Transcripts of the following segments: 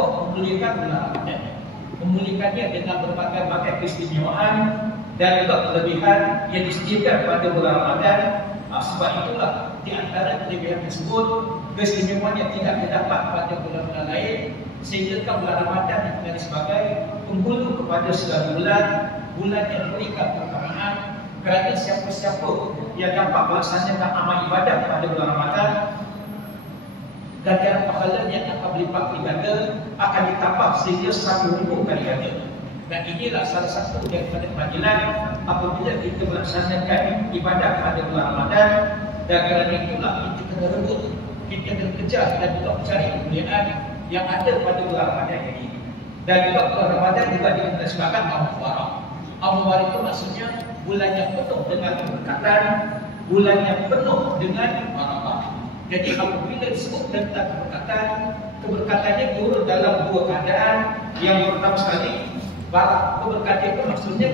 Allah memuliakan bulan Ramadan, memuliakannya dengan berbagai-bagai keistimewaan dan juga kelebihan yang disediakan pada bulan Ramadan. Sebab itulah di antara kelebihan tersebut, keistimewaan yang tidak terdapat pada bulan-bulan lain, sehingga bulan Ramadan dikenali sebagai penghulu kepada segala bulan, bulan yang memberikan keutamaan. Kerana siapa-siapa yang dapat melaksanakan amal ibadah pada bulan Ramadan, ganjaran pahalanya akan berlipat ganda, akan ditambah sehingga 1,000 kali ganda. Dan inilah salah satu daripada panggilan apabila kita melaksanakan ibadah pada bulan Ramadan. Dan kerana itulah kita kena rebut, kita kena kejar dan juga mencari kemuliaan yang ada pada bulan Ramadan ini. Dan juga bulan Ramadan juga dikenal sebagai Al-Muharram. Al-Muharram itu maksudnya bulan yang penuh dengan keberkatan, bulan yang penuh dengan barakah. Jadi apabila disebut tentang keberkatan, keberkatannya turun dalam dua keadaan. Yang pertama sekali, keberkatan itu maksudnya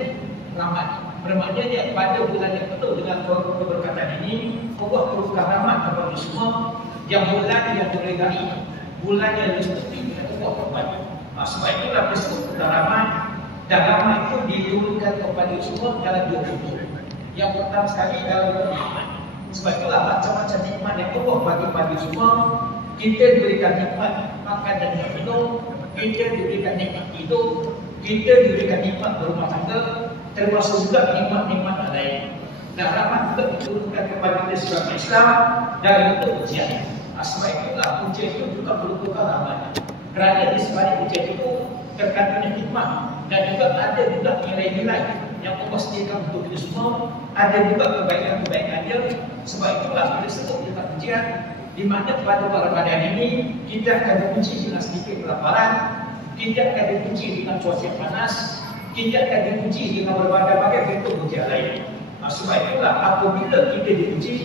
rahmat. Bermaknanya pada bulan yang penuh dengan keberkatan ini, Allah turunkan rahmat kepada semua yang bulan yang diredai, bulan yang disetujui oleh Allah kepada. Sebab itulah disebut tentang rahmat. Dan rahmat itu diturunkan kepada semua dalam dua bentuk. Yang pertama sekali dalam rahmat. Sebab itulah macam-macam nikmat yang Allah bagi pada semua. Kita diberikan nikmat makan dan minum, kita diberikan nikmat hidup, kita diberikan nikmat berumah tangga, termasuk juga nikmat-nikmat lain. Dan rahmat juga diturunkan kepada kita sebagai Islam dalam bentuk ujian. Sebab itulah ujian itu juga merupakan rahmat. Kerana di sebalik ujian itu terkandung hikmah dan juga ada juga nilai-nilai yang Allah sediakan untuk kita semua. Ada juga kebaikan-kebaikannya. Sebab itulah kita sebut tentang ujian, di mana pada bulan Ramadan ini kita akan diuji dengan sedikit kelaparan, kita akan diuji dengan cuaca panas, kita akan diuji dengan berbagai-bagai bentuk ujian lain. Sebab itulah apabila kita diuji,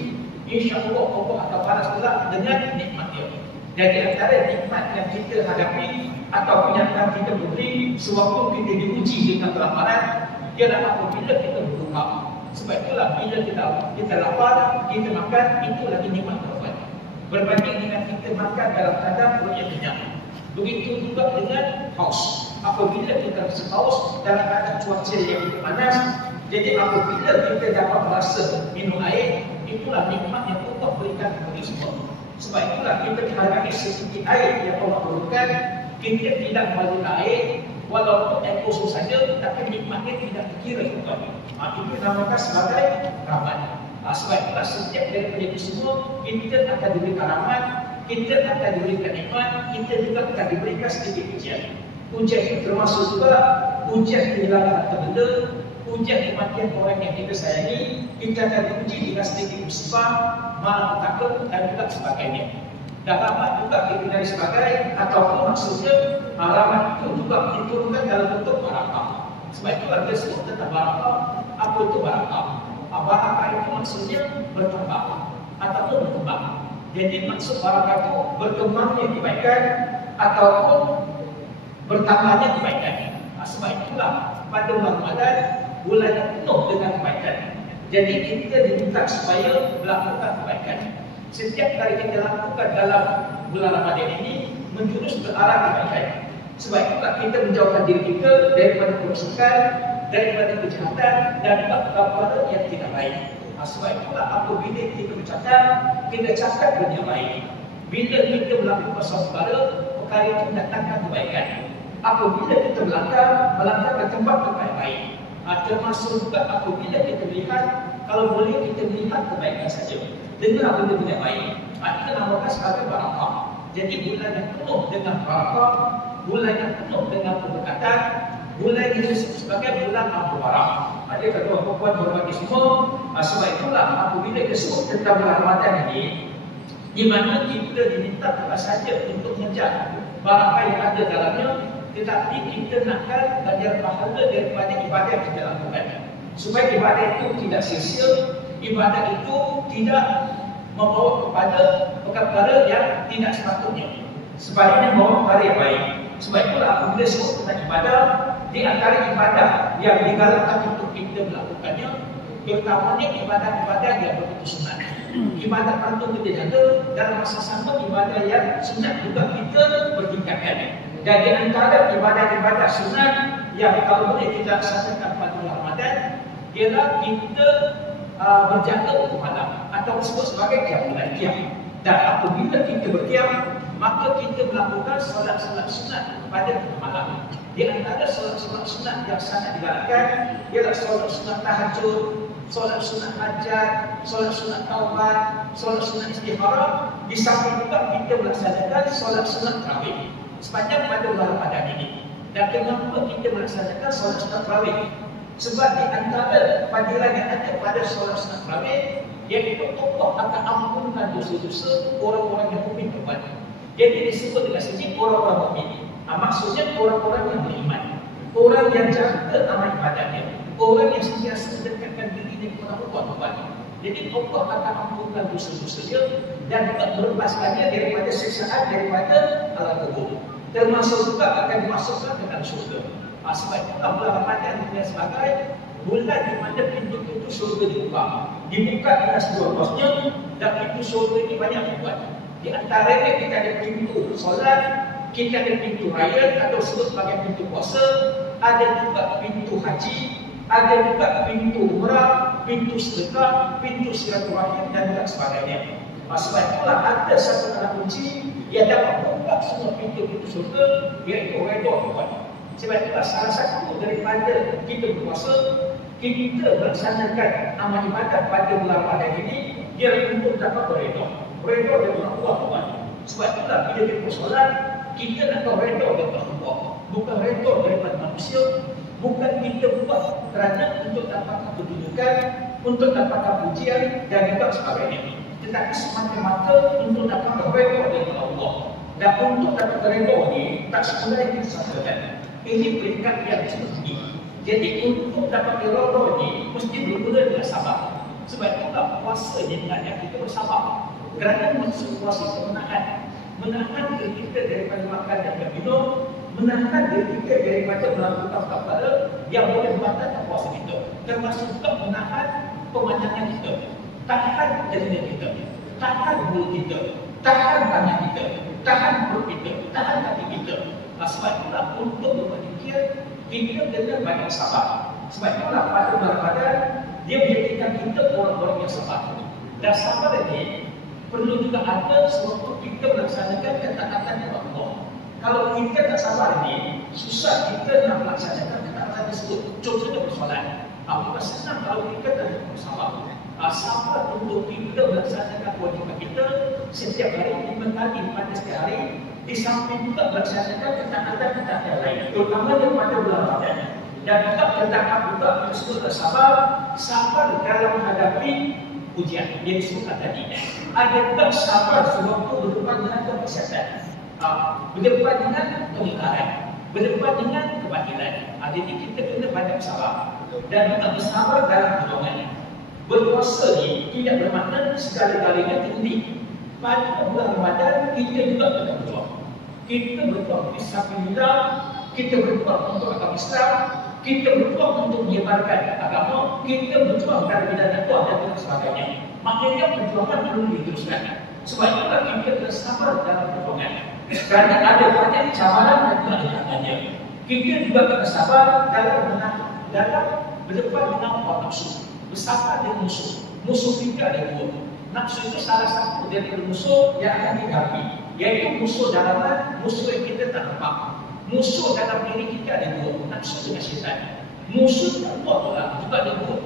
insya-Allah Allah akan balas pula dengan nikmat-Nya. Dan di antara nikmat yang kita hadapi atau yang akan kita beri sewaktu kita diuji dengan kelaparan, ialah apabila kita berdoa. Sebab itulah bila kita lapar, kita makan, itu lagi nikmat terbaik. Berbanding dengan kita makan dalam keadaan perut yang kenyang. Begitu juga dengan haus. Apabila kita rasa haus dalam keadaan cuaca yang panas, jadi apabila kita dapat merasa minum air, itulah nikmat yang Allah berikan kepada semua. Sebab itulah kita dihargai sedikit air yang Allah berikan. Kita tidak melalui air, walaupun air kosong saja, tapi nikmatnya tidak terkira kepada. Itu dinamakan sebagai rahmat. Sebab itulah setiap daripada itu semua, kita akan diberikan rahmat, kita akan diberikan nikmat, kita juga akan diberikan sedikit ujian. Ujian itu termasuk juga ujian kehilangan harta benda, ujian kematian orang yang kita sayangi, kita akan diuji dengan sedikit musibah, malah takut dan juga sebagainya. Dan rahmat juga dikenali sebagai, ataupun maksudnya rahmat itu juga diturunkan dalam bentuk barakah. Sebab itulah dia sebut tentang barakah. Apa itu barakah? Barakah itu maksudnya berkembang ataupun berkembang. Jadi maksud barakah itu berkembangnya kebaikan ataupun bertambahnya kebaikan. Sebab itulah pada bulan Ramadan, bulan yang penuh dengan kebaikan. Jadi kita diminta supaya melakukan kebaikan. Setiap kali kita lakukan dalam bulan Ramadan ini menjurus ke arah kebaikan. Sebab itulah kita menjauhkan diri kita daripada kerosakan, daripada kejahatan dan juga perkara yang tidak baik. Sebab itulah apabila kita bercakap, kita cakap benda yang baik. Bila kita melakukan sesuatu perkara itu mendatangkan kebaikan. Apabila kita melangkah ke tempat yang baik. Termasuk juga apabila kita melihat, kalau boleh kita melihat kebaikan saja. Dengar benda-benda baik. Kita namakan sebagai barakah. Jadi bulan yang penuh dengan barakah, bulan yang penuh dengan keberkatan, bulan yang disebut sebagai bulan Al-Muharram. Ada kata puan berbagi semua. Sebab itulah apabila disebut tentang bulan Ramadan ini, di mana kita diminta bukan saja untuk mengejar barakah yang ada dalamnya, tetapi kita nakkan ganjaran pahala daripada ibadah yang kita lakukan. Supaya ibadah itu tidak sia-sia, ibadah itu tidak membawa kepada perkara yang tidak sepatutnya. Sebaliknya membawa perkara yang baik. Sebab itulah apabila sebut tentang ibadah, di antara ibadah yang digalakkan untuk kita melakukannya, terutamanya ibadah-ibadah yang begitu sunat. Ibadah patut kita jaga dalam masa sama ibadah yang sunat juga kita bertingkatkan. Dan di antara ibadah-ibadah sunat yang kalau boleh kita laksanakan pada bulan Ramadan ialah kita berjaga untuk malam atau disebut sebagai qiyamul lail. Dan apabila kita berqiyam, maka kita melakukan solat-solat sunat pada malam. Di antara solat-solat sunat yang sangat digalakkan ialah solat sunat tahajud, solat sunat hajat, solat sunat taubat, solat sunat istikharah. Di samping juga kita melaksanakan solat sunat tarawih sepanjang pada bulan Ramadan ini. Dan kenapa kita melaksanakan solat sunat tarawih? Sebab di antara panggilan yang ada pada solat sunat tarawih, iaitu Allah akan ampunkan dosa-dosa orang-orang yang mukmin berbuat. Jadi disebut dengan sini orang-orang mukmin. Maksudnya orang-orang yang beriman, orang yang jaga amal ibadahnya, orang yang sentiasa mendekatkan diri dengan Allah Tuhan. Jadi Allah akan ampunkan dosa-dosanya dan melepaskannya daripada siksaan daripada alam kubur. Termasuk juga akan dimasukkan ke dalam syurga. Sebab itulah bulan Ramadan dengan sebagai bulan di mana pintu-pintu syurga dibuka dengan sebuah kosnya, dan pintu syurga ini banyak dibuat. Di antaranya kita ada pintu solat, kita ada pintu raya atau disebut sebagai pintu puasa, ada juga pintu haji, ada juga pintu umrah, pintu sedekah, pintu silaturahim dan juga sebagainya. Sebab itulah ada satu kata kunci yang dapat membuka semua pintu-pintu syurga, iaitu redha Tuhan. Sebab itulah salah satu daripada kita berpuasa, kita melaksanakan amal ibadah pada bulan Ramadan ini, dia untuk dapat redha daripada Allah Tuhan. Sebab itulah bila kita bersolat, kita nak tahu redha daripada Allah, bukan redha daripada manusia. Bukan kita buat kerana untuk dapatkan kedudukan, untuk dapatkan pujian dan juga sebagainya, tetapi semata-mata untuk dapatkan redha daripada Allah. Dan untuk dapatkan redha ni tak sebenarnya kita sampaikan. Ini peringkat yang tinggi. Jadi untuk dapat redha ni mesti bermula dengan sabar. Sebab itulah puasa ni yang kita bersabar. Kerana maksud puasa itu menahan diri kita daripada makan dan minum, menahan diri kita daripada melakukan perkara yang boleh membatalkan puasa kita. Termasuk juga menahan pemandangan kita, tahan telinga kita, tahan mulut kita, tahan tangan kita, tahan perut kita, tahan hati kita. Sebab itulah untuk berpikir kita kena banyak sabar. Sebab itulah pada bulan Ramadan dia menjadikan kita orang-orang yang sabar. Dan sabar ini perlu juga ada sewaktu kita melaksanakan ketaatan kepada Allah. Kalau kita tak sabar ini, susah kita nak melaksanakan ketaatan tersebut. Contohnya bersolat. Bukan senang kalau kita tak sabar. Sabar untuk kita melaksanakan kewajipan kita setiap hari 5 kali pada setiap hari. Di samping juga melaksanakan ketaatan-ketaatan lain, terutamanya pada bulan Ramadan. Dan juga terdapat juga tersebut sabar dalam menghadapi ujian yang disebutkan tadi. Ada juga sabar sewaktu berdepan dengan kemaksiatan, berdepan dengan kemungkaran, berdepan dengan kebatilan. Jadi kita kena banyak sabar dan juga bersabar dalam perjuangan. Berpuasa ni tidak bermakna segala-galanya tinggi. Pada bulan Ramadan kita juga kena berjuang. Kita berjuang fisabilillah, kita berjuang untuk agama Islam, kita berjuang untuk menyebarkan agama, kita berjuang dalam bidang dakwah dan sebagainya. Maknanya perjuangan perlu diteruskan. Sebab itulah kita kena sabar dalam perjuangan. Kerana ada banyak cabaran dan tantangannya. Kita juga kena sabar dalam berdepan dengan hawa nafsu, bersabar dengan musuh kita ada dua. Nafsu itu salah satu daripada musuh yang akan dihadapi, yaitu musuh dalaman, musuh yang kita tak nampak. Musuh dalam diri kita ada dua, nafsu dengan syaitan. Musuh Allah juga ada dua,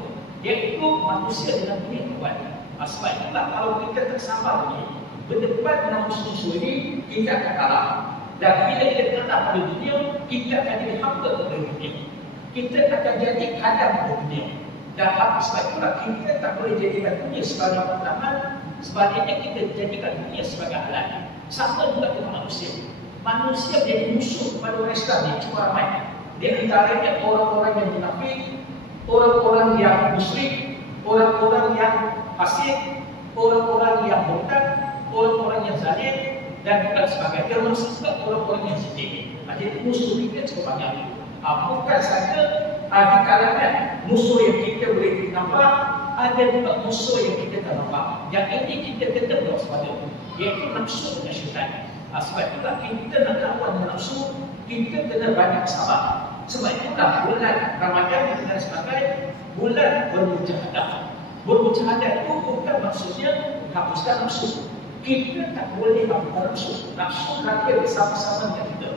yaitu manusia dengan dunia kuat. Sebab itulah kalau kita tak sabar ni, berdepan dengan musuh-musuh ini, kita akan kalah. Dan bila kita kalah pada dunia, kita akan jadi hamba pada dunia. Kita akan jadi kadang pada dunia. Dan sebab itulah kita tak boleh jadikan dunia sebagai pertama. Sebaliknya kita jadikan dunia sebagai alat. Sama juga dengan manusia. Manusia menjadi musuh kepada orang Islam ni cukup ramai. Di antaranya orang-orang yang munafik, orang-orang yang musyrik, orang-orang yang fasik, orang-orang yang murtad, orang-orang yang zalim dan juga sebagainya. Termasuk juga orang-orang yang sedih. Jadi musuh kita cukup banyak. Bukan saja di kalangan musuh yang kita boleh nampak, ada juga musuh yang kita tak nampak. Yang ini kita kena berwaspada, iaitu nafsu dan syaitan. Sebab itulah kita nak lawan nafsu kita kena banyak sabar. Sebab itulah bulan Ramadan kita sebagai bulan bermujahadah. Bermujahadah itu bukan maksudnya hapuskan nafsu. Kita tak boleh hapuskan nafsu. Nafsu lagi bersama-sama dengan kita.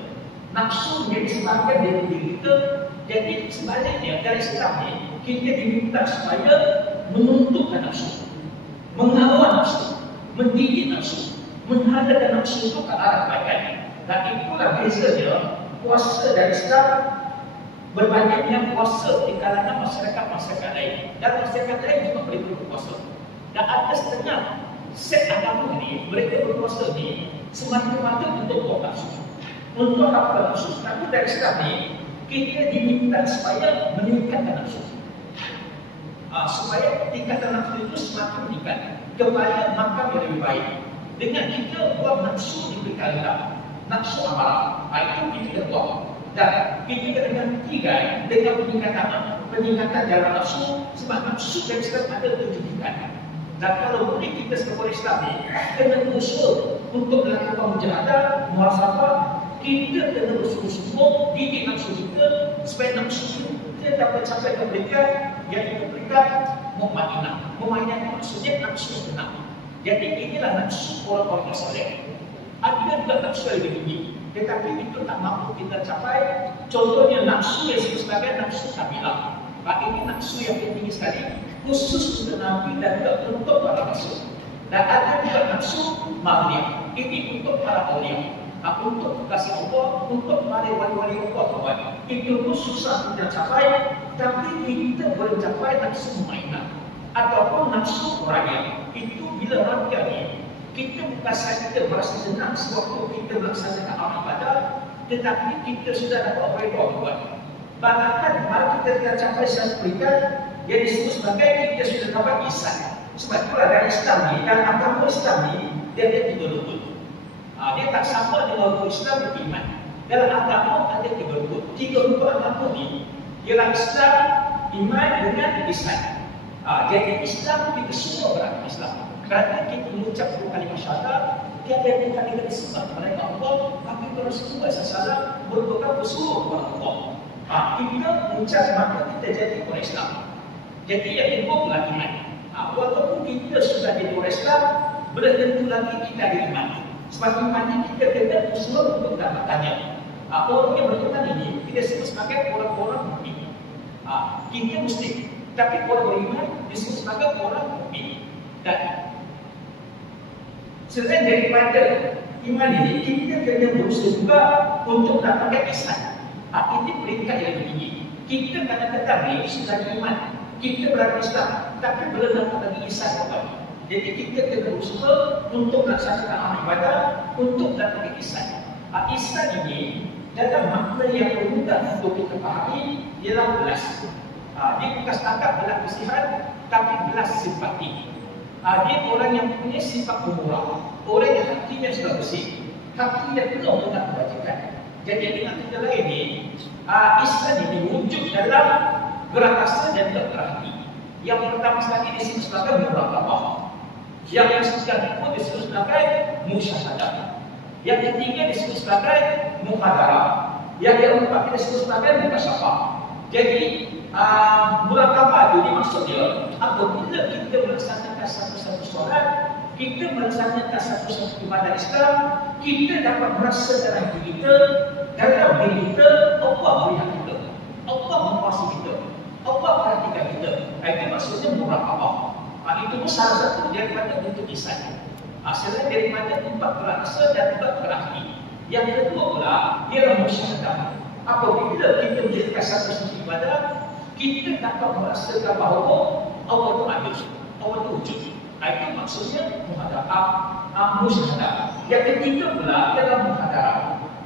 Nafsu menjadi sebagian dari diri kita. Jadi sebaliknya dari Islam ni, kita diminta supaya menuntukkan nafsu, mengawal nafsu, mendidik nafsu, menghadapkan nafsu itu ke arah kebaikan. Dan itulah bezanya puasa dari Islam berbandingnya puasa di kalangan masyarakat-masyarakat lain. Dan masyarakat lain juga mereka berpuasa. Dan ada setengah set agama ni, mereka berpuasa ni semata-mata untuk buat nafsu, untuk hafal nafsu. Tapi dari Islam ni, kita diminta supaya meningkatkan nafsu. Supaya tingkatan nafsu itu semakin meningkat kepada makam yang lebih baik. Dengan kita buat nafsu diberikan rendah, nafsu amarah, itu kita buat. Dan kita kena gantikan dengan peningkatan jalan nafsu. Sebab nafsu dari Islam ada 7 tingkatan. Dan kalau boleh kita sebagai Islam ni kena berusaha untuk melakukan mujahadah, muhasabah. Kita kena bersungguh-sungguh didik nafsu kita supaya nafsu kita dapat capai kebaikan yang itu berikan mukmainah. Mukmainah maksudnya nafsu yang tenang. Jadi inilah nafsu orang-orang yang soleh. Ada juga nafsu yang lebih tinggi, tetapi itu tak mampu kita capai. Contohnya nafsu yang disebut sebagai nafsu kamilah. Ini nafsu yang tinggi sekali, khusus untuk Nabi dan juga untuk para rasul. Dan ada juga nafsu marliyah. Ini untuk para awliya, untuk kasih Allah, untuk para wali-wali Allah kawan. Itu pun susah kita capai, tapi kita boleh capai nafsu mumainah ataupun nafsu raya. Itu bila raya ni, kita bukan saja merasa senang sewaktu kita melaksanakan amal ibadah, tetapi kita sudah dapat redha kawan. Bahkan kalau kita capai satu peringkat yang disebut sebagai kita sudah dapat ihsan. Sebab itulah dari Islam ni, dan agama Islam ni, dia ada 3 rukun. Dia tak sama dengan rukun Islam beriman. Dalam agama ada 3 rukun. 3 rukun agama ni ialah Islam, iman dengan ihsan. Jadi Islam kita semua beragama Islam. Kerana kita mengucap kalimah syahadat, tiada yang kali disembah kepada Allah, tapi Rasulullah SAW merupakan pesuruh kepada Allah. Kita mengucap maka kita jadi orang Islam. Jadi yang kedua adalah iman. Walaupun kita sudah jadi orang Islam, belum tentu lagi kita ada iman. Sebab iman ini kita kena usaha untuk dapatkannya. Orang yang beriman ini kita sebut sebagai orang-orang mukmin. Kita muslim, tapi orang beriman disebut sebagai orang mukmin. Dan selain daripada iman ini, kita kena berusaha juga untuk dapatkan ihsan. Ini peringkat yang lebih tinggi. Kita kadang-kadang ni sudah iman, kita beragama Islam, tapi belum dapat lagi ihsan kawan. Jadi kita kena berusaha untuk melaksanakan amal ibadah untuk dapatkan ihsan. Ihsan ini dalam makna yang mudah untuk kita fahami ialah belas. Dia bukan setakat belas kesihan, tapi belas simpati. Dia orang yang punya sifat pemurah, orang yang hatinya sudah bersih, hati yang penuh dengan kebajikan. Jadi dengan kata lain ni, ihsan ini wujud dalam gerak rasa dan gerak hati. Yang pertama sekali disebut sebagai muraqabah. Yang kedua disebut sebagai musyahadah. Yang ketiga disebut sebagai muhadarah. Yang keempat disebut sebagai mukasyafah. Jadi muraqabah itu maksudnya apabila kita melaksanakan satu-satu solat, kita melaksanakan satu-satu ibadah Islam, kita dapat merasa dalam diri kita, dalam diri kita, Allah melihat kita, Allah menguasai kita, Allah perhatikan kita. Itu maksudnya muraqabah. Itu pun salah satu daripada bentuk ihsan. Selain daripada tempat berasa dan tempat berhati. Yang kedua pula ialah musyahadah. Apabila kita menjadikan satu-satu ibadah, kita dapat merasakan bahawa Allah itu ada, Allah itu wujud. Itu maksudnya musyahadah. Yang ketiga pula ialah muhadarah.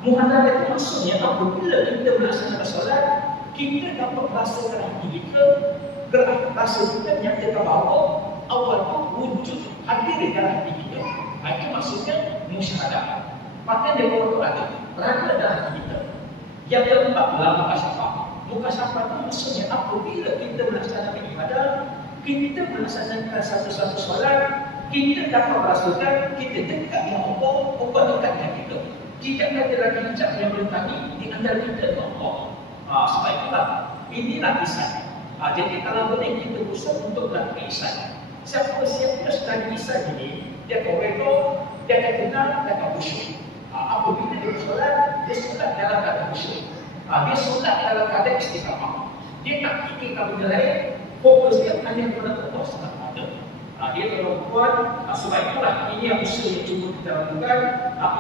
Muhadarah itu maksudnya apabila kita melaksanakan solat, kita dapat merasakan hati kita, rasa kita menyatakan bahawa Allah itu wujud, hadir di dalam hati kita. Itu maksudnya musyahadah. Maka dia berada dalam hati kita. Yang keempat pula mukasyafah. Mukasyafah itu maksudnya apabila kita melaksanakan ibadah, kita melaksanakan satu-satu solat, kita dapat merasakan kita dekat dengan Allah, Allah dekat dengan kita. Tidak ada lagi hijab yang bertani di antara kita dan Allah. Sebab itulah, inilah ihsan. Jadi kalau boleh kita berusaha untuk melakukan ihsan. Siapa sudah ihsan ini, dia akan redha, dia akan kenal, dia akan khusyuk. Apabila dia solat, dia solat dalam keadaan khusyuk. Dia solat dalam keadaan istiqamah. Dia tak fikirkan benda lain, fokus dia hanya kepada Allah SWT. Dia kalau buat, sebab itulah ini yang usaha yang cuba kita lakukan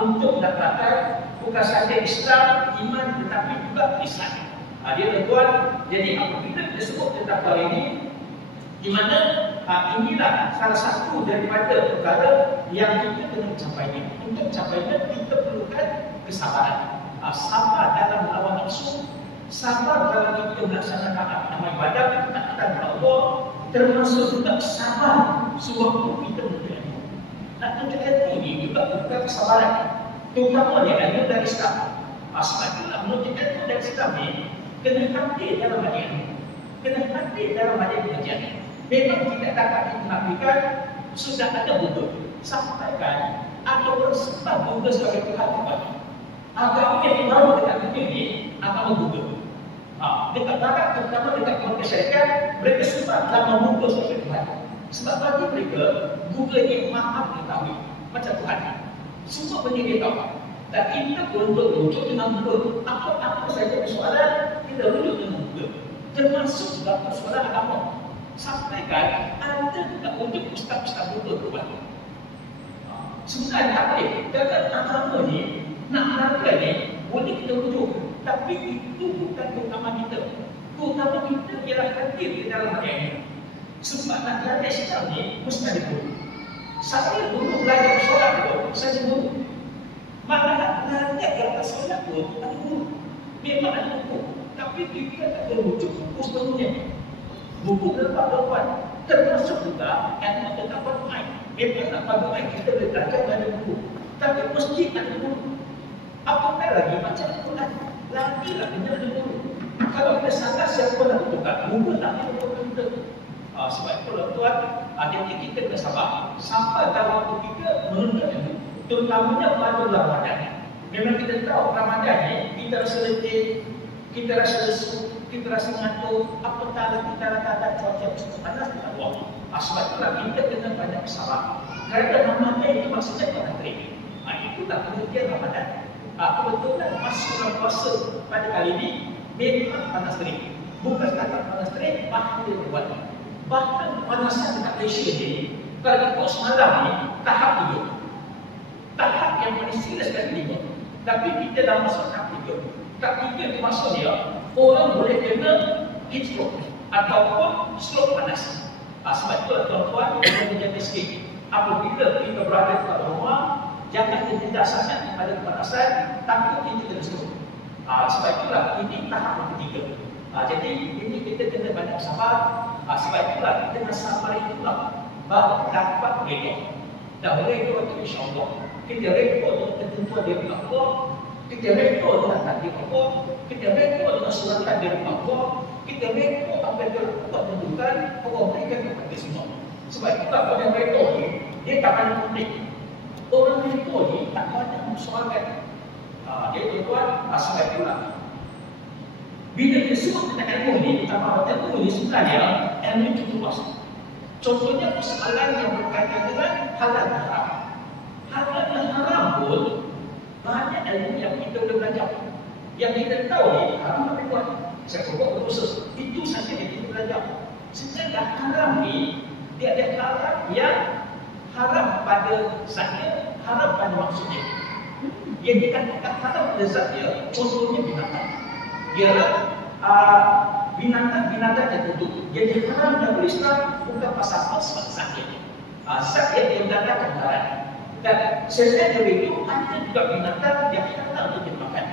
untuk mendapatkan bukan sahaja Islam, iman tetapi juga ihsan. Dia tuan, jadi apabila kita sebut tentang hal ini, di mana inilah salah satu daripada perkara yang kita kena mencapainya. Untuk mencapainya kita perlukan kesabaran. Sabar dalam melawan nafsu, sabar dalam kita melaksanakan amal ibadat ketaatan kepada Allah, termasuk juga sabar sewaktu kita menuntut ilmu. Nak tuntut ilmu ini juga bukan kesabaran, terutama dia ilmu dari Islam. Sebab itulah menuntut ilmu dari Islam ini kena hadir dalam hadir ilmu, kena hadir dalam hadir pengajian. Memang tidak dapat dinafikan sudah ada butuh. Sampaikan ada orang sebab butuh sebagai Tuhan kepada agama yang baru dekat dunia ini agama butuh. Dekat barat terutama dekat keluarga syarikat, mereka sebab lama butuh sebagai Tuhan. Sebab bagi mereka butuh ini maaf diketahui macam Tuhan. Semua benda dia tahu. Dan kita untuk rujuk dengan butuh apa-apa saja persoalan kita rujuk dengan butuh. Termasuk juga persoalan agama. Sampaikan ada juga untuk ustaz-ustaz butuh buat. Sebenarnya tak boleh. Dalam agama ni nak melanggar ni boleh kita rujuk, tapi itu bukan keutamaan kita. Keutamaan kita ialah hadir di dalam hati ini. Sebab nak belajar Islam ni mesti ada guru. Saya dulu belajar solat pun saya guru. Malah nak belajar di atas solat pun ada guru. Memang ada guru, tapi kita tak ada rujuk buku sepenuhnya. Buku lepas-lepas termasuk juga ilmu tentang Quran. Memang nak Quran kita boleh belajar dari buku, tapi mesti ada guru. Apatah lagi macam Quran, lagilah kena ada guru. Kalau kita sadar siapa nak tukar, guru tak ada guru kita. Sebab itu tuan, adik kita kena sabar. Sampai dalam waktu kita menuntut ilmu, terutamanya pada Ramadan. Memang kita tahu Ramadan ni kita rasa letih, kita rasa lesu, kita rasa ngantuk, apatah kita rasa cuaca panas di bawah. Sebab itulah kita kena banyak sabar. Kerana Ramadan itu maksudnya bukan training. Itulah pengertian Ramadan. Kebetulan masuk dalam puasa pada kali ini memang panas terik. Bukan kata panas terik, bahkan dia berbuat. Bahkan panasan dekat Malaysia ni, kalau ikut semalam ni, tahap 3. Tahap yang paling serius sekali 5. Tapi kita dah masuk tahap 3. Tahap 3 itu maksudnya orang boleh kena heat stroke ataupun stroke panas. Sebab itu tuan-tuan kita menjaga sikit. Apabila kita berada di rumah, jangan terjejas sangat pada kepanasan, takut kita kena stroke. Sebab itulah ini tahap yang ketiga. Jadi ini kita kena banyak sabar. Sebab itulah kita kena sabar itulah baru dapat redha. Dan redha itu insya-Allah. Kita redha dengan ketentuan dari Allah. Kita redha dengan takdir Allah. Kita redha dengan suratan dari Allah. Kita redha apa yang Allah tentukan, Allah berikan kepada kita semua. Sebab itulah orang redha ni dia tak akan konflik. Orang redha ni tak banyak mempersoalkan. Jadi tuan, sebab itulah bila kita sebut tentang ilmu ni, ditambah ilmu ni sebenarnya ilmu itu luas. Contohnya persoalan yang berkaitan dengan halal dan haram. Halal dan haram pun banyak ilmu yang kita boleh belajar. Yang kita tahu ni haram apa buat. Saya buat khusus itu saja yang kita belajar. Sedangkan haram ni dia ada haram yang haram pada zatnya, haram pada maksudnya. Yang dikatakan haram pada zatnya, contohnya binatang. Ialah binatang-binatang tertentu. Jadi haram dalam Islam bukan pasal sebab zat dia. Zat dia mendatangkan haram. Dan selain dari itu ada juga binatang yang haram untuk dimakan.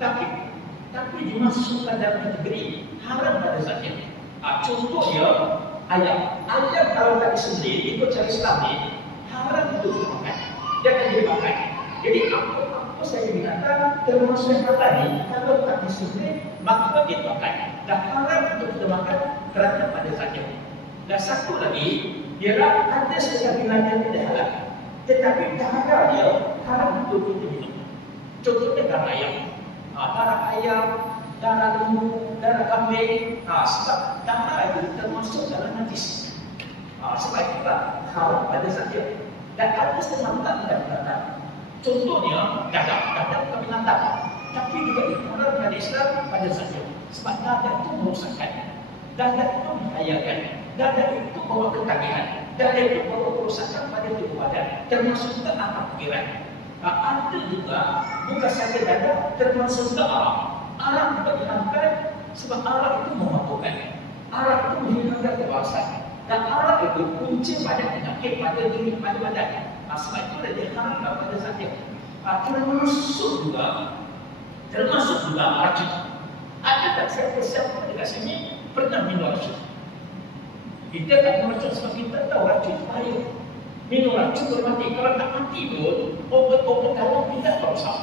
Tapi dimasukkan dalam kategori haram pada zatnya. Contohnya ayam. Ayam kalau tak disembelih ikut cara Islam ni haram untuk dimakan. Dia akan dimakan. Jadi apa saja binatang termasuk halal ni kalau tak disembelih maka dia dimakan. Dan haram untuk kita makan kerana pada zatnya. Dan satu lagi ialah ada sesuatu binatang yang tidak halal, tetapi daging dia haram untuk kita minum. Contohnya darah ayam, darah lembu, darah kambing. Sebab darah itu termasuk dalam najis. Sebab itulah haram pada saja. Dan ada setengah tidak binatang. Contohnya dada bukan binatang, tapi juga diharam pada Islam pada saja. Sebab dada itu merosakkan, dada itu membahayakan, dada itu bawa ketagihan, dada itu bawa kerosakan pada tubuh badan, termasuk juga akal pikiran. Ada juga bukan saja dada, termasuk juga arak. Arak juga diharamkan sebab arak itu memabukkan, arak itu menghilangkan kewarasan, dan arak itu punca banyak penyakit pada diri pada badan. Sebab itu dia diharamkan pada saja. Termasuk juga racun. Ada tak siapa dekat sini pernah minum racun? Kita tak minum racun sebab kita tahu racun bahaya. Minum racun boleh mati. Kalau tak mati pun, obat-obat dalam kita tak usah.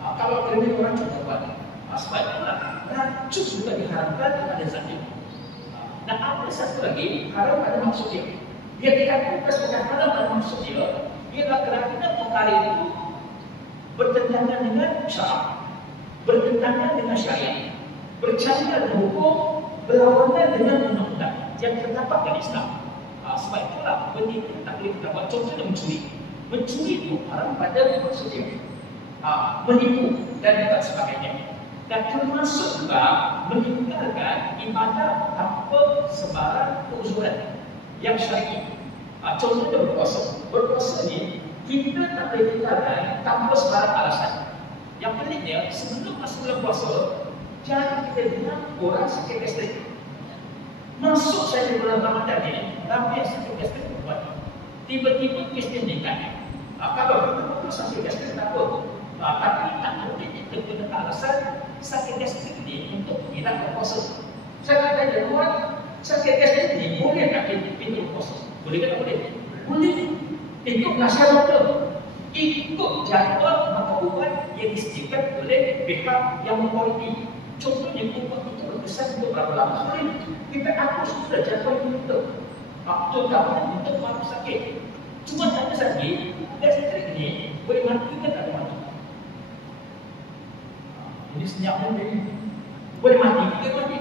Kalau kita minum racun tak boleh. Sebab itulah racun juga diharamkan pada saja. Dan ada satu lagi haram pada maksud dia. Dia dikatakan sebagai haram pada maksud dia. Ialah kerana perkara itu bertentangan dengan syarak, bertentangan dengan syariat, bercanggah dengan hukum, berlawanan dengan undang-undang yang terdapat dalam Islam. Sebab itulah benda itu tak boleh kita buat. Contohnya mencuri. Mencuri itu haram pada maksud dia. Menipu dan sebagainya. Dan termasuk juga meninggalkan ibadah tanpa sebarang keuzuran yang syar'i. Contohnya berpuasa. Berpuasa ni kita tak boleh tinggalkan tanpa sebarang alasan. Yang peliknya, sebelum masuk bulan puasa, jangan kita dengar orang sakit gastrik. Masuk saja bulan Ramadan ni, ramai sakit gastrik berbuat. Tiba-tiba kes dia meningkat. Kalau kita sakit gastrik tak apa. Tapi tak boleh kita guna alasan sakit gastrik ni untuk tidak berpuasa. Saya kata dia buat sakit gastrik ni boleh tak pintu berpuasa? Boleh ke tak boleh? Boleh. Ikut nasihat doktor, ikut jadual mata ubat yang disediakan oleh pihak yang memiliki. Contohnya ubat itu berkesan untuk berapa lama? Kita atur sudah jadual itu. Terutama untuk orang sakit. Cuma tak sakit, gastrik ini boleh mati ke tak mati? Ini senyapnya ini boleh mati ke mati?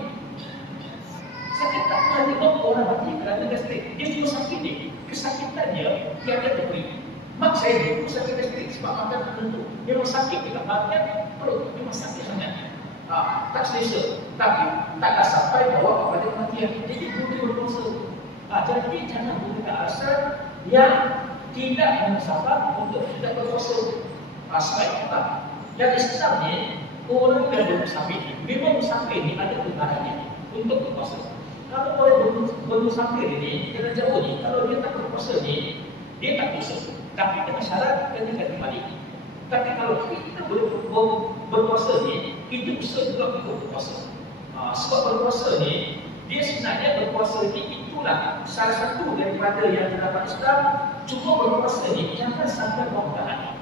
Sakit tak mati orang mati kerana gastrik. Dia cuma sakit ni. Kesakitan dia tiada terberi. Mak saya dulu sakit gastrik sebab makan tertentu. Memang sakit dekat bahagian perut. Memang sakit sangat. Tak selesa. Tapi taklah sampai bawa kepada kematian. Jadi boleh berpuasa. Jadi jangan gunakan alasan yang tidak menasabah untuk tidak berpuasa. Sebab itulah. Dan Islam ni, orang yang bermusafir ni, memang musafir ni ada kebenarannya untuk berpuasa. Kalau orang bermusafir ni, kena jauh ni, kalau dia tak berpuasa ni, dia tak puasa. Tapi dengan syarat kena kembali. Tapi kalau kita berpuasa ni, kita bisa juga berpuasa. Sebab berpuasa ni, dia sebenarnya berpuasa ni itulah salah satu daripada yang terdapat Islam. Cuma berpuasa ni jangan sampai bermudahan.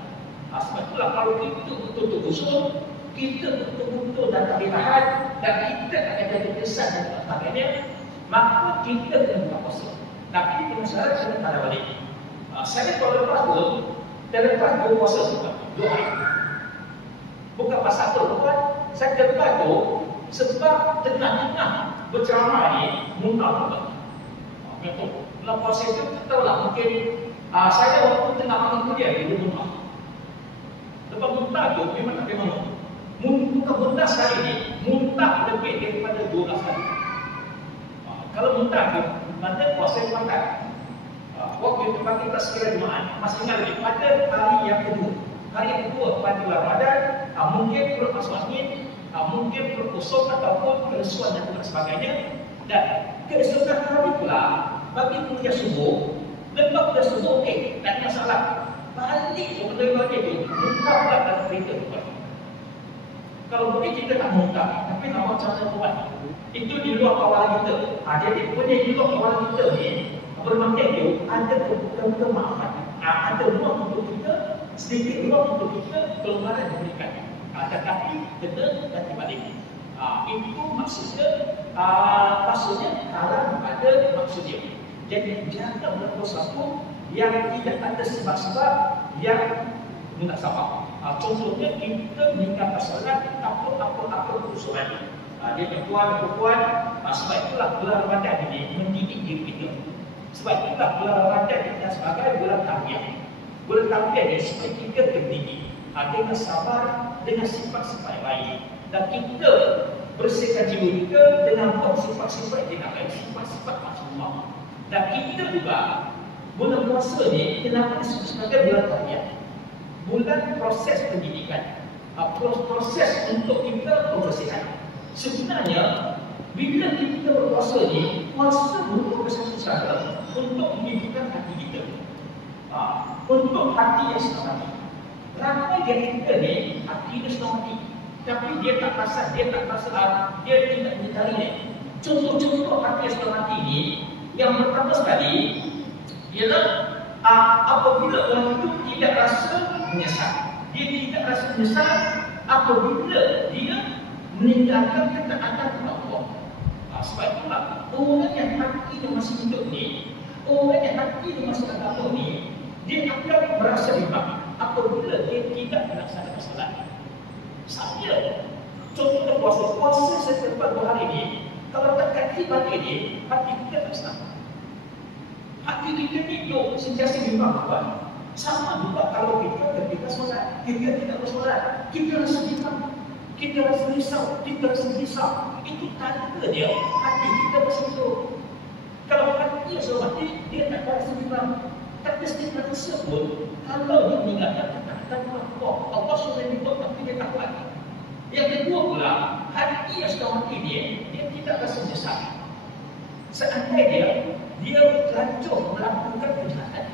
Sebab itulah kalau kita betul-betul usul, kita betul-betul dan tak ditahan, dan kita akan jadi kesan dan sebagainya, maka kita kena buka puasa. Tapi dengan syarat kena pada balik. Saya kalau lepas tu, terlepas berpuasa juga 2 hari. Bukan pasal tu, bukan. Saya terlepas tu sebab tengah-tengah berceramah ni muntah juga. Dalam puasa itu kita tahu lah mungkin saya waktu tengah makan kuliah dia muntah. Lepas muntah tu memang tak memang. Muntah benda sekali ni muntah lebih daripada 12 kali. Kalau muntah tu, nanti puasa yang makan. Waktu tempat kita sekira Jumaat, masih ingat lagi pada hari yang kedua. Hari yang kedua pada bulan Ramadan, mungkin perut masuk angin, mungkin perut kosong ataupun keresuan dan sebagainya. Dan keesokan hari pula, bagi kuliah subuh, lepas kuliah subuh okey, tak ada masalah. Balik ke benda tu, muntah pula dalam berita tu. Kalau boleh kita tak muntah, tapi nak buat cara buat. Itu di luar kawalan kita. Jadi punya di luar kawalan kita ni, bermakna itu ada kemaafan. Ada ruang untuk kita, sedikit ruang untuk kita kelonggaran diberikan. Tetapi kena ganti balik. Itu maksudnya haram pada maksudnya. Jadi jangan melakukan sesuatu yang tidak ada sebab-sebab yang tidak sabar. Contohnya kita meninggalkan salat apa kerusuhan. Dia berkuat, sebab itulah bulan Ramadan ini mendidik diri kita. Sebab itulah bulan Ramadan kita sebagai bulan tarbiyah. Bulan tarbiyah ini supaya kita terdidik dengan sabar, dengan sifat-sifat yang baik. Dan kita bersihkan jiwa kita dengan buat sifat-sifat yang baik, sifat-sifat Rasulullah. Dan kita juga bulan puasa ni kenapa disebut sebagai bulan tarbiyah? Bulan proses pendidikan, proses untuk kita pembersihan. Sebenarnya bila kita berpuasa ni, puasa merupakan satu cara untuk menghidupkan hati kita, untuk hati yang senang hati. Ramai dari kita ni hati dia senang hati, tapi dia tak perasan, dia tidak menyedari. Contoh-contoh hati yang senang hati ni, yang pertama sekali ialah apabila orang itu tidak rasa menyesal. Dia tidak rasa menyesal apabila dia meninggalkan ketaatan kepada Allah. Sebab itulah orang yang hati dia masih hidup ni, orang yang hati dia masih agama ni, dia akan merasa riba apabila dia tidak melaksanakan salat. Saya contoh puasa saya tempat 2 hari ni, kalau tak kaki balik ni, hati kita tak senang. Hati kita ni sentiasa riba buat. Sama juga kalau kita ketika solat, kita tidak bersolat, kita rasa riba, kita rasa risau, kita rasa risau. Itu tanda dia hati kita masih hidup. Kalau hati solat dia tak rasa riba. Tapi setiap manusia pun, kalau dia meninggalkan ketaatan Allah, Allah sudah hidup tapi dia tak kuat. Yang kedua pula, hati yang sudah mati dia tidak rasa menyesal. Seandainya dia lanjut melakukan kejahatan,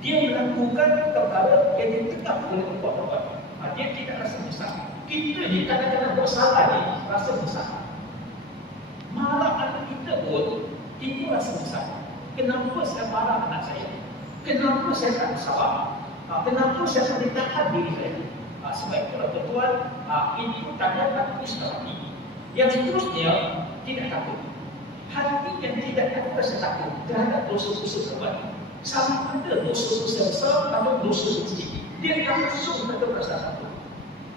dia melakukan perkara yang ditegak oleh Allah, dia tidak rasa menyesal. Kita ni kadang-kadang buat salah ni rasa menyesal. Marah anak kita pun timbul rasa menyesal. Kenapa saya marah anak saya? Kenapa saya tak bersabar? Kenapa saya tak ditahan diri saya? Sebab itulah tuan-tuan, itu tanda hati sudah mati. Yang seterusnya, tidak takut. Hati yang tidak takut rasa takut terhadap dosa-dosa terbuat. Sama ada dosa-dosa besar atau dosa kecil, dia langsung tak rasa takut.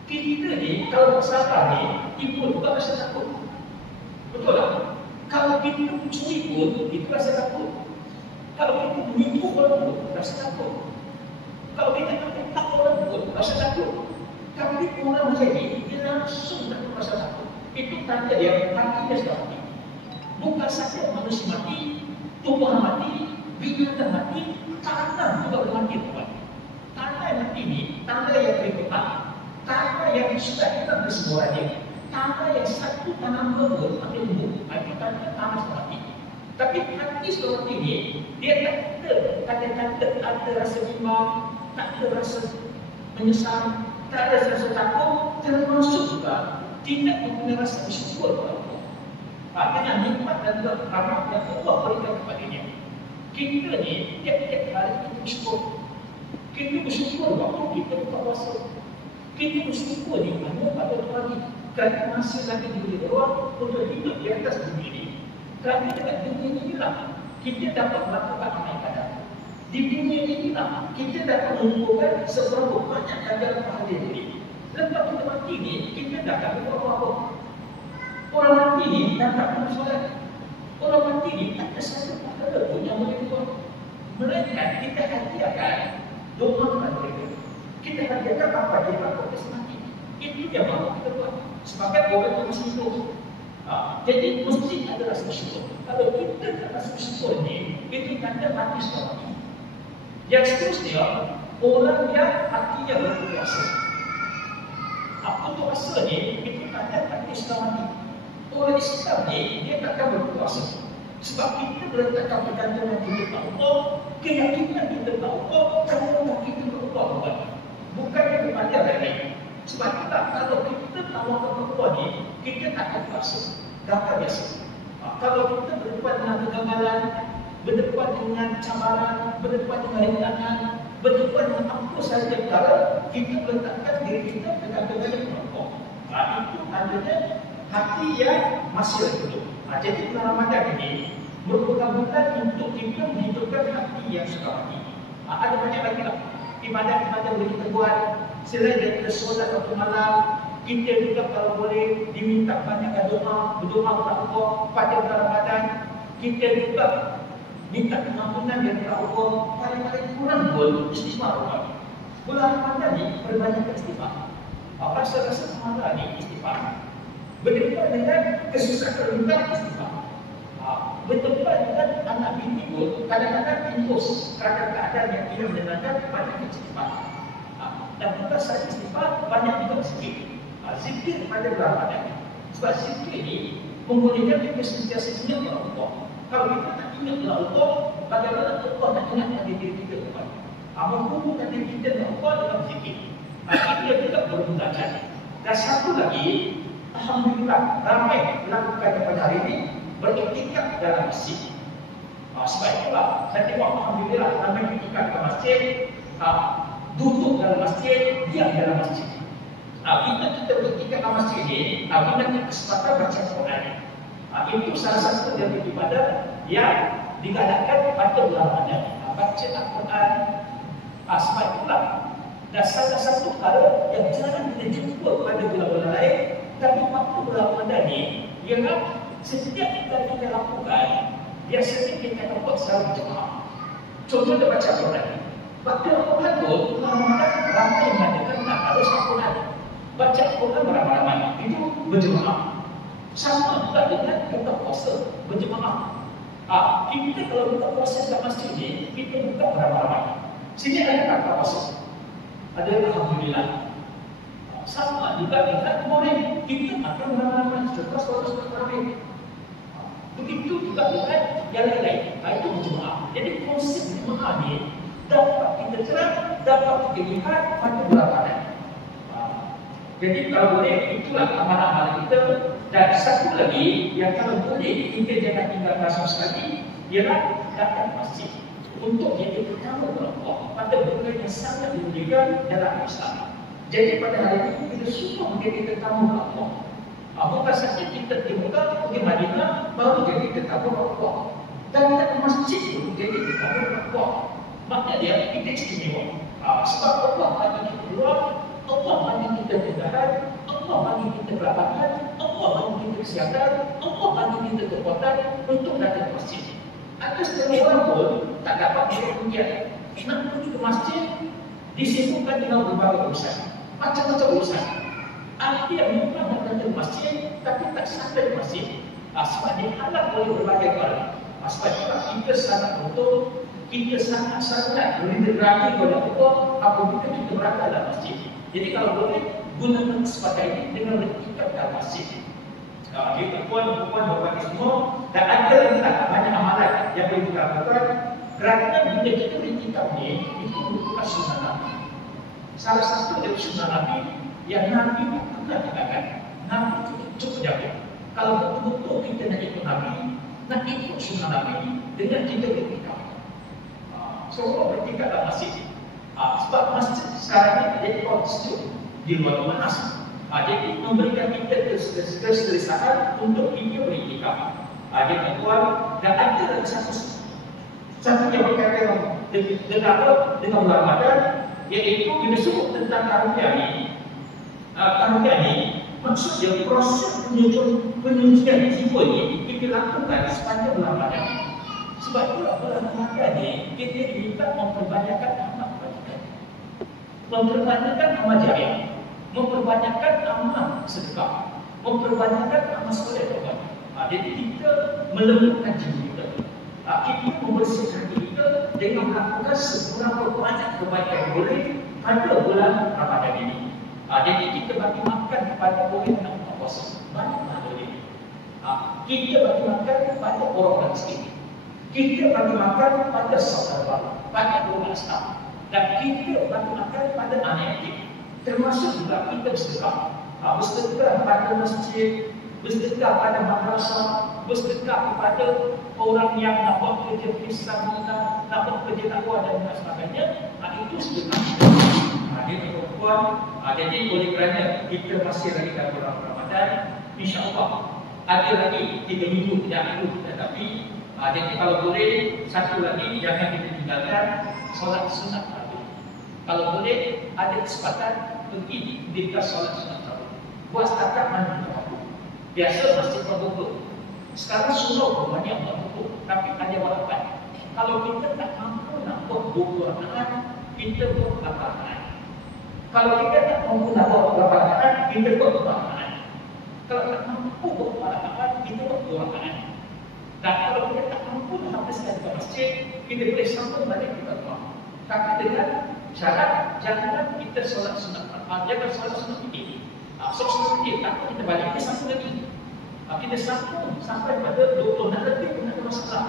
Kita ni, kalau bersabar ni, timbul juga rasa takut. Betul tak? Kalau kita mencuri pun, itu rasa takut. Kalau kita menipu orang pun, rasa takut. Kalau kita tak orang pun, rasa takut. Tapi orang menjadi, dia langsung tak rasa takut. Itu tanda dia hati dia sudah mati. Bukan saja manusia mati, tumbuhan mati, binatang mati, tanah juga mati. Tanah yang mati ini, tanah yang berikutnya, tanah yang sudah kita bersemuanya, tanah yang satu tanam pun ada tumbuh. Itu tanda tanah sudah mati. Tapi hati sudah mati ini, dia tak ada rasa bimbang, tak ada rasa menyesal, tak ada rasa takut, termasuk juga tidak mempunyai rasa bersyukur kepada Allah. Dengan nikmat dan rahmat yang Allah berikan kepadanya. Kita ni tiap-tiap hari kita bersyukur. Kita bersyukur waktu kita buka puasa. Kita bersyukur di mana pada pagi kerana masih lagi diberi ruang untuk hidup di atas bumi ini. Kerana dekat dunia inilah kita dapat melakukan amal ibadah. Di dunia inilah kita dapat mengumpulkan seberapa banyak ganjaran pahala ini. Lepas kita mati ni, kita dah tak buat apa-apa. Orang mati ni dah tak pernah solat. Orang mati ni tak ada satu pahala pun yang boleh buat. Melainkan kita hadiahkan doa kepada mereka. Kita hadiahkan apa dia lakukan ke mati. Itu yang mahu kita buat. Sebagai orang yang masih hidup. Jadi mesti ada rasa bersyukur. Kalau kita tak rasa bersyukur ni, itu tanda mati sudah mati. Yang seterusnya, orang yang hatinya berpuasa. Puasa ni, itu tanda hati sudah mati. Orang Islam ni, dia takkan berpuasa. Sebab kita meletakkan pergantungan kita kepada Allah, keyakinan kita kepada Allah, tanggungan kita kepada Allah. Bukannya kepada orang lain. Sebab kita, kalau kita tawarkan Allah ni, kita tak akan puasa. Dapat biasa. Kalau kita berdepan dengan kegagalan, berdepan dengan cabaran, berdepan dengan rintangan, berdepan dengan apa sahaja perkara, kita meletakkan diri kita dengan kegagalan kepada Allah. Itu tandanya hati yang masih hidup. Jadi bulan Ramadan ini merupakan bulan untuk kita menghidupkan hati yang sudah mati. Ada banyak lagi lah ibadat-ibadat yang boleh kita buat. selain daripada solat waktu malam, kita juga kalau boleh diminta banyakkan doa, berdoa kepada Allah pada bulan Ramadan. Kita juga minta pengampunan daripada Allah paling-paling kurang pun istighfar kami. Bulan Ramadan ni berbanyak istighfar. Apa rasa semalam ni istighfar. Berdepan dengan kesusahan minta istighfar. Berdepan dengan anak bini pun kadang-kadang impos kerana keadaan yang tidak menyenangkan banyak istighfar. Dan bukan sahaja istighfar, banyak juga zikir. Zikir pada bulan Ramadan. Sebab zikir ni membolehkan kita sentiasa ingat kepada Allah. Kalau kita tak ingat kepada Allah, bagaimana Allah nak ingat pada diri kita kepada? Menghubungkan diri kita dengan Allah dalam zikir. Kita juga bermunajat. Dan satu lagi, alhamdulillah ramai melakukan pada hari ini beriktikaf dalam masjid. Sebab itulah saya tengok alhamdulillah ramai beriktikaf dalam masjid, duduk dalam masjid, diam dalam masjid. Bila kita beriktikaf dalam masjid ni, bila kita kesempatan baca Quran. Itu salah satu dari ibadah yang digalakkan pada bulan Ramadan. Baca Al-Quran. Sebab itulah dan salah satu perkara yang jarang kita jumpa pada bulan-bulan lain, tapi waktu bulan Ramadan ni ialah setiap kita lakukan, biasanya kita dapat selalu berjemaah. Contohnya baca Quran. Waktu Al-Quran tu, bulan Ramadan ramai mengatakan nak harus Al-Quran. Baca Quran beramai-ramai, itu berjemaah. Sama juga dengan buka puasa, berjemaah. Kita kalau buka puasa kat masjid ni, kita buka beramai-ramai. Sini ada tak buka puasa? Ada, alhamdulillah. Sama juga dengan kemarin, kita akan beramai-ramai, terus beramai. Begitu juga dengan yang lain-lain. Itu berjemaah. Jadi konsep berjemaah ni dapat kita terang, dapat kita lihat pada bulan Ramadan. Jadi kalau boleh, itulah amal-amal kita. Dan satu lagi, yang kalau boleh kita jangan tinggalkan sama sekali, ialah datang masjid untuk jadi pertama kepada pada benda yang sangat dimuliakan dalam Islam. Jadi pada hari ini kita semua menjadi tetamu Allah. Bukan saja kita di Mekah, pergi Madinah, baru jadi tetamu Allah. Dan kita ke masjid pun jadi tetamu Allah. Maknanya dia kita istimewa. Sebab Allah bagi kita keluar, Allah bagi kita kemudahan, Allah bagi kita kelapangan, Allah bagi kita kesihatan, Allah bagi kita kekuatan untuk datang ke masjid. Ada setengah orang pun tak dapat berkerugian. Nak pergi ke masjid, disibukkan dengan berbagai urusan. Macam-macam urusan. Ada yang memang nak datang ke masjid, tapi tak sampai ke masjid. Sebab dia halal oleh berbagai perkara. Sebab kita sangat betul, kita sangat berintegrasi kepada Allah apabila kita berada dalam masjid. Jadi kalau boleh, gunakan kesempatan ini dengan beriktikaf dalam masjid. Jadi puan-puan berbagi semua, dan ada lagi banyak amalan yang boleh kita lakukan. Kerana bila kita beriktikaf ni, itu merupakan sunnah Nabi. Salah satu dari sunnah Nabi yang Nabi pernah katakan, Nabi itu cukup jaga. Kalau betul-betul kita nak ikut Nabi, nak ikut sunnah Nabi dengan kita beriktikaf. Semua beriktikaf dalam masjid. Sebab masjid sekarang ini jadi konstitusi di luar Manas. Jadi memberikan kita keselesaan untuk kita beriktikaf. Jadi tuan, dan ada satu yang berkaitan dengan bulan Ramadan, iaitu bila sebut tentang karunia ni. Karunia ni maksudnya proses penyucian jiwa ni kita lakukan sepanjang bulan Ramadan. Sebab itulah bulan Ramadan ni kita diminta memperbanyakkan amal kebajikan, memperbanyakkan amal jariah, memperbanyakkan amal sedekah, memperbanyakkan amal soleh. Jadi kita melembutkan diri kita, kita membersihkan diri kita dengan melakukan seberapa banyak kebaikan yang boleh pada bulan Ramadan ini. Jadi kita bagi makan kepada orang yang nak puasa, banyak boleh. Kita bagi makan kepada orang miskin, kita bagi makan pada saudara, pada orang Islam, dan kita bagi makan pada anak yatim. Termasuk juga kita bersedekah. Bersedekah pada masjid, bersedekah pada madrasah, bersedekah kepada orang yang nak buat kerja fisabilillah, nak buat kerja dakwah dan sebagainya. Itu sedekah. Jadi tuan-tuan, jadi oleh kerana kita masih lagi dalam bulan Ramadan, insya-Allah ada lagi 3 minggu tidak perlu kita hadapi. Jadi kalau boleh, satu lagi jangan kita tinggalkan solat sunat Nabi. Kalau boleh ada kesempatan pergi di kelas solat sunat tarawih. Buat setakat mana kita mampu. Biasa masjid berdua. Sekarang surau banyak berdua, tapi ada walaupun. Kalau kita tak mampu nak buat 20 rakaat, kita buat 8 rakaat. Kalau kita tak mampu nak buat 8 rakaat, kita buat 4 rakaat. Kalau tak mampu buat 4 rakaat, kita buat 2 rakaat. Dan kalau kita tak mampu nak habiskan ke masjid, kita boleh sambung balik ke rumah. Tapi dengan syarat jangan kita solat sunat, jangan solat sunat ini. Solat sunat ini, takut kita balik, kita sambung lagi. Kita sambung sampai pada 20 nak lebih pun ada masalah.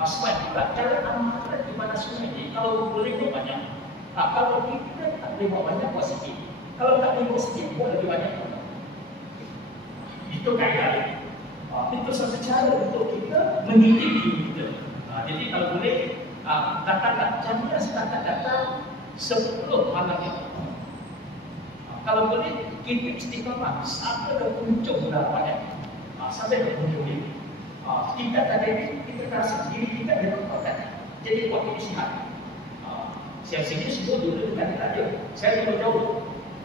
Sebab juga cara amal ibadah sunat ini, kalau boleh buat banyak. Kalau kita tak boleh buat banyak, buat sikit. Kalau tak boleh buat sikit, buat lebih banyak. Itu kaedah. Itu satu cara untuk kita mendidik diri kita. Jadi kalau boleh, jangan setakat datang sebelum malam yang pertama. Kalau boleh, kita istiqamah sampai ke puncak daripada sampai ke puncak ini. Kita tak ada ini, kita rasa diri kita ada kekuatan. Jadi buat ini sihat. Saya sini semua dulu tadi tak ada. Saya dulu jauh.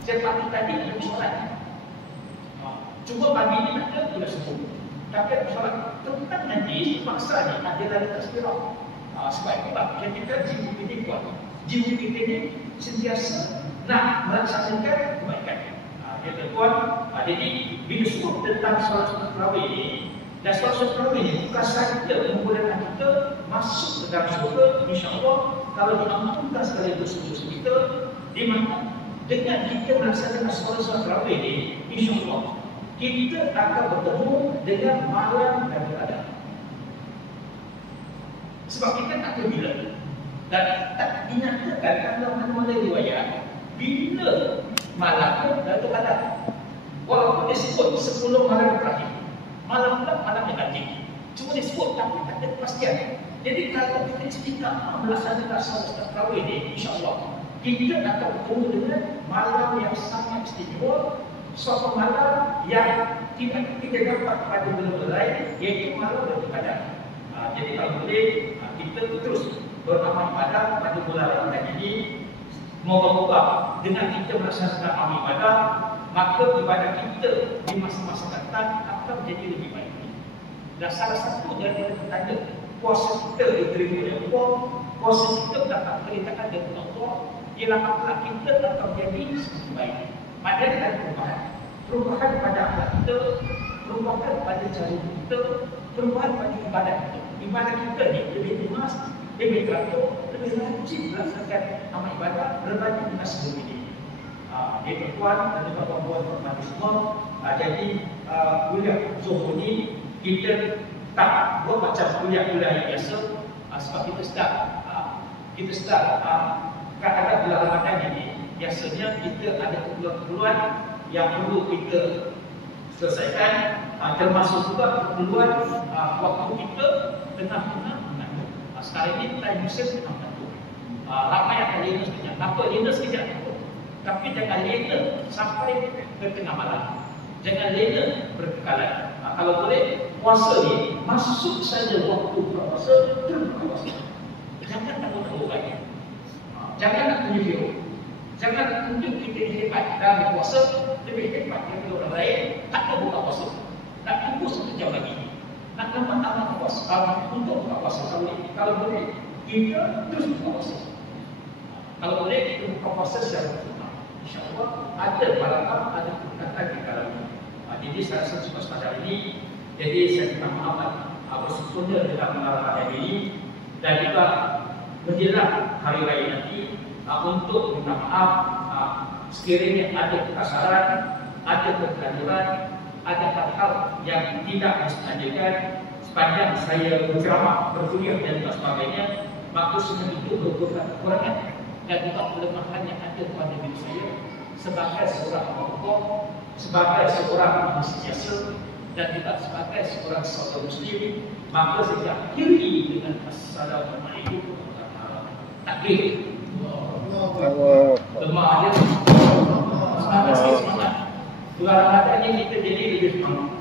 Saya pagi tadi ada solat. Cuma pagi ini nak ada, sudah sembuh. Tapi ada solat. Tentang nanti, paksa ni ada lari terspirah. Sebab itulah, kita jiwa kita kuat. Jiwa kita ni sentiasa nak melaksanakan kebaikan. Dia tuan, jadi bila sebut tentang solat sunat tarawih ni, dan solat sunat tarawih ni bukan sahaja memudahkan kita masuk ke dalam syurga, insya-Allah kalau diampunkan segala dosa-dosa kita, di mana dengan kita melaksanakan solat tarawih ni, insya-Allah kita akan bertemu dengan malam dan berada. Sebab kita tak tahu bila. Dan tak dinyatakan dalam mana-mana riwayat bila malam dan berada. Walaupun disebut 10 malam terakhir, malam pula malam yang terakhir. Cuma disebut tapi tak ada kepastian. Jadi kalau kita istiqamah melaksanakan solat tarawih ni, insya-Allah kita akan bertemu dengan malam yang sangat istimewa. Suatu malam yang tidak kita dapat pada bulan lain, iaitu malam daripada. Jadi kalau boleh kita terus beramal ibadah pada bulan Ramadan ini. Moga-moga dengan kita melaksanakan amal ibadah, maka ibadah kita di masa-masa datang akan menjadi lebih baik. Dan salah satu daripada petanda puasa kita diterima oleh Allah, puasa kita dapat perintahkan dengan Allah, ialah akhlak kita akan menjadi lebih baik. Padahal ada perubahan. Perubahan pada akhlak kita, perubahan pada cara kita, perubahan pada ibadat kita. Ibadat kita ni lebih luas, lebih teratur, lebih rajin melaksanakan amal ibadat berbanding dengan sebelum ini. Jadi tuan dan tuan-tuan hormati semua, jadi kuliah Zuhur ni kita tak buat macam kuliah-kuliah yang biasa, sebab kita start kadang-kadang bulan Ramadan ini biasanya kita ada keperluan yang perlu kita selesaikan, termasuk juga keperluan waktu kita tengah-tengah mengandung. Sekarang ini time musim tengah mengandung. Ramai akan lena sekejap. Apa lena sekejap? Tapi jangan lena sampai ke tengah malam. Jangan lena berkekalan. Kalau boleh, puasa ni masuk saja waktu puasa, terus puasa. Jangan takut-takut lagi. Jangan nak tunjuk. Jangan nak tunjuk kita ni hebat dalam puasa, lebih hebat daripada orang lain, tak nak buka puasa. Nak tunggu 1 jam lagi. Nak lama-lama puasa. Untuk buka puasa kalau boleh, kita terus buka puasa. Kalau boleh, kita buka puasa secara betul. InsyaAllah ada barakah, ada keberkatan di dalamnya. Jadi saya rasa cukup sekadar ini. Jadi saya minta maaf bersempurna dalam mengarahkan ini, dan juga menjelang hari raya nanti, untuk minta maaf sekiranya ada kekasaran, ada kekeliruan, ada hal-hal yang tidak disengajakan sepanjang saya berceramah, berkuliah dan sebagainya, maka semua itu merupakan kekurangan dan juga kelemahan yang ada pada diri saya sebagai seorang tokoh, sebagai seorang manusia biasa, dan juga sebagai seorang saudara muslim. Maka saya akhiri dengan assalamualaikum warahmatullahi wabarakatuh. Takbir. Lemah aja. Semangat sikit semangat. Bulan Ramadan ini kita jadi lebih semangat.